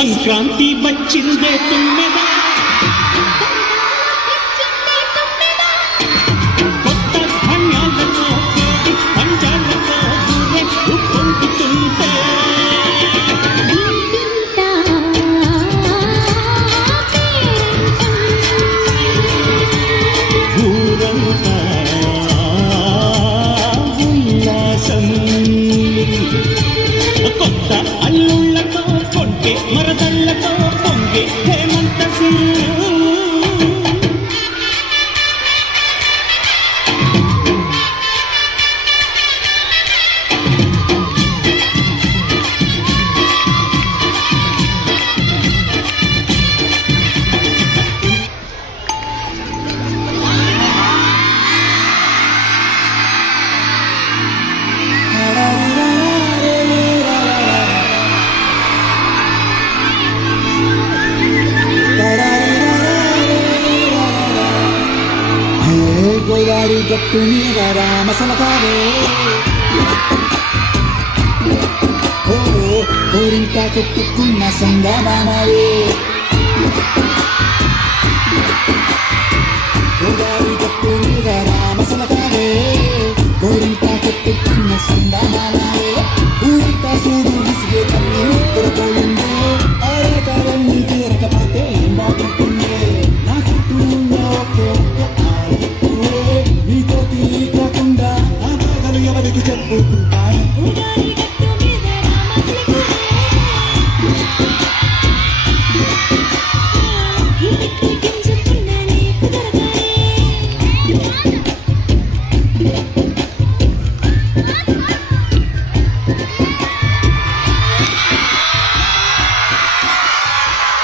సంక్రాంతి వచ్చిందే తుమ్మెదా కొత్త ధాన్యాలతో కోడి పంజాలతో ఊరెత్తు పొందుతుంటే ఊరంతా ఉల్లాసం కొత్త అల్లుళ్ళతో కొంటే మరదళ్ళతో పొంగే హేమంత గోదావరి గట్టు మీద రామసలకాలే కోరింకా చెట్టుకున్న సంగమానవే గోదావరి గట్టు మీద రామసలకాలే కోరింకా చెట్టుకున్న సంగమానవే ఊరింకా సూడు విసిగే తల్లి కొరపోయిందే ఆడకాలన్నీ తీరకపోతే ఏం బాగుంటుందే నా చుట్టూ నీతో కాకుండా నా బాధలు ఎవరికి చెప్పుకుంటా